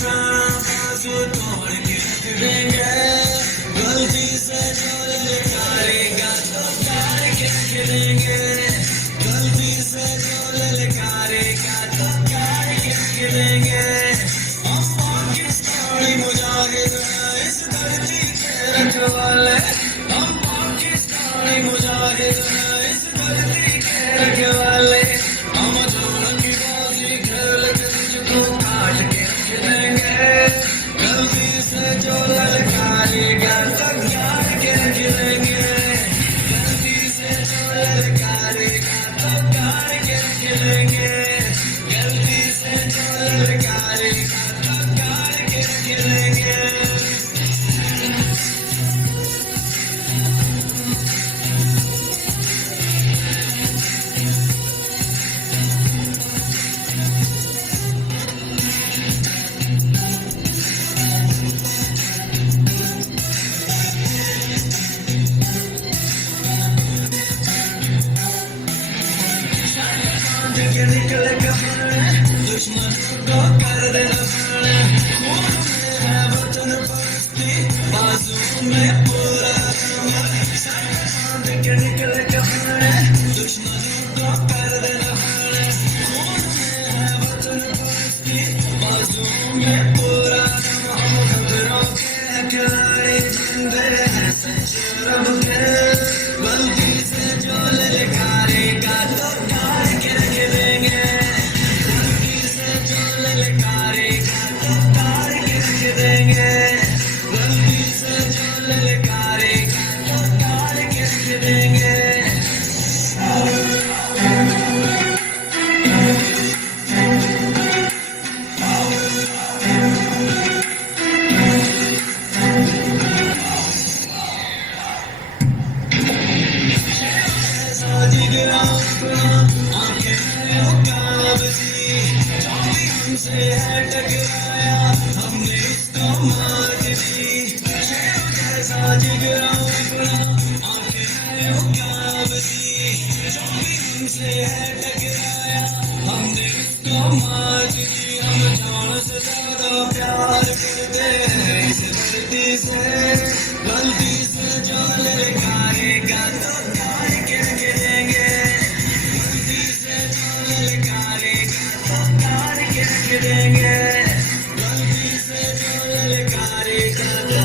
पुराना बाजू तोड़ के रख देंगे। गलती से जो ललकारेगा तो काट के रख देंगे। गलती से जो ललकारेगा तो काट के रख देंगे। हम पाकिस्तानी मुजाहिद हैं इस धरती के रखवाले। हम पाकिस्तानी मुजाहिद हैं इस धरती के रखवाले। हम जोरंगी बाजी खेल के तुझको काट के रख देंगे। गलती से जो ललकारेगा तो काट के रख देंगे। गलती से जो ललकारेगा तो काट के रख देंगे। गलती से जो ललकारेगा तो काट के रख देंगे। के निकल दुश्मन को कर देना खून में है वतन परस्ती बाजू में पूरा बांध के निकल दुश्मन को कर देना खून में है वतन परस्ती बाजू में पूरा हम खबरों के खिलाड़ी जिंदे हैं शरम के। गलती से जो ललकारेगा तो काट के रख देंगे। गलती से जो ललकारेगा तो काट के रख देंगे। गलती से जो ललकारेगा तो काट के रख देंगे। हमसे है टकराया हमने उसको मार दी। जैसा जिगरा उगला आंखें हैं उकाबती। जो भी हमसे है टकराया हमने उसको मार दी। हम जान से ज्यादा प्यार करते हैं इस धरती से। गलती से जो ललकारेगा तो काट के रख देंगे। गलती से जो ललकारेगा तो काट के रख देंगे। गलती से जो ललकारेगा तो